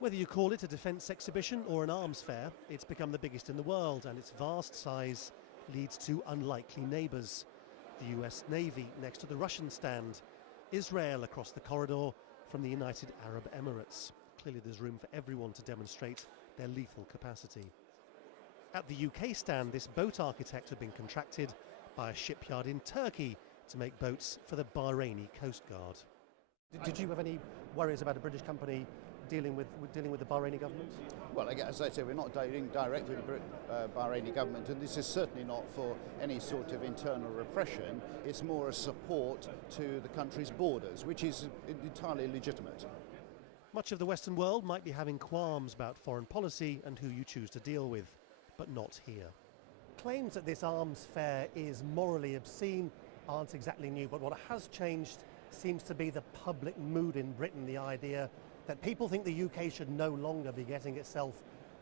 Whether you call it a defence exhibition or an arms fair, it's become the biggest in the world, and its vast size leads to unlikely neighbours. The US Navy next to the Russian stand, Israel across the corridor from the United Arab Emirates. Clearly there's room for everyone to demonstrate their lethal capacity. At the UK stand, this boat architect had been contracted by a shipyard in Turkey to make boats for the Bahraini Coast Guard. Did you have any worries about a British company dealing with the Bahraini government? Well, as I say, we're not dealing directly with the Bahraini government, and this is certainly not for any sort of internal repression. It's more a support to the country's borders, which is entirely legitimate. Much of the Western world might be having qualms about foreign policy and who you choose to deal with, but not here. Claims that this arms fair is morally obscene aren't exactly new, but what has changed seems to be the public mood in Britain, the idea that people think the UK should no longer be getting itself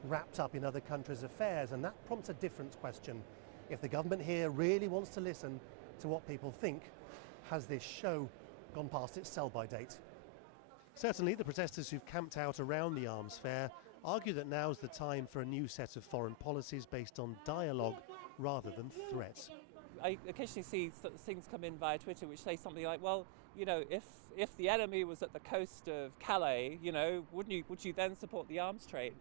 wrapped up in other countries' affairs, and that prompts a different question. If the government here really wants to listen to what people think, has this show gone past its sell-by date? Certainly the protesters who've camped out around the arms fair argue that now's the time for a new set of foreign policies based on dialogue rather than threat. I occasionally see things come in via Twitter which say something like, well, you know, if the enemy was at the coast of Calais, you know, would you then support the arms trade?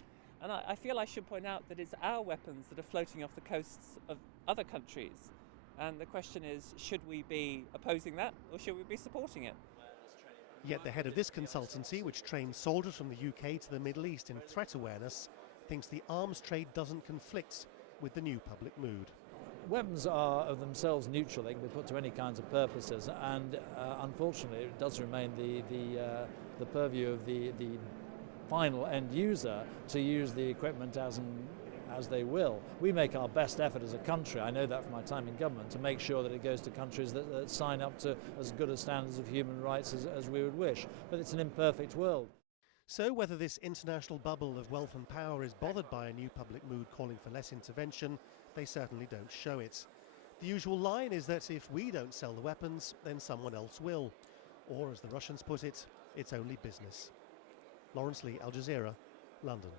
And I feel I should point out that it's our weapons that are floating off the coasts of other countries. And the question is, should we be opposing that or should we be supporting it? Yet the head of this consultancy, which trains soldiers from the UK to the Middle East in threat awareness, thinks the arms trade doesn't conflict with the new public mood. Weapons are of themselves neutral, they can be put to any kinds of purposes, and unfortunately it does remain the purview of the final end user to use the equipment as they will. We make our best effort as a country, I know that from my time in government, to make sure that it goes to countries that sign up to as good a standards of human rights as we would wish, but it's an imperfect world. So whether this international bubble of wealth and power is bothered by a new public mood calling for less intervention, they certainly don't show it. The usual line is that if we don't sell the weapons, then someone else will. Or as the Russians put it, it's only business. Lawrence Lee, Al Jazeera, London.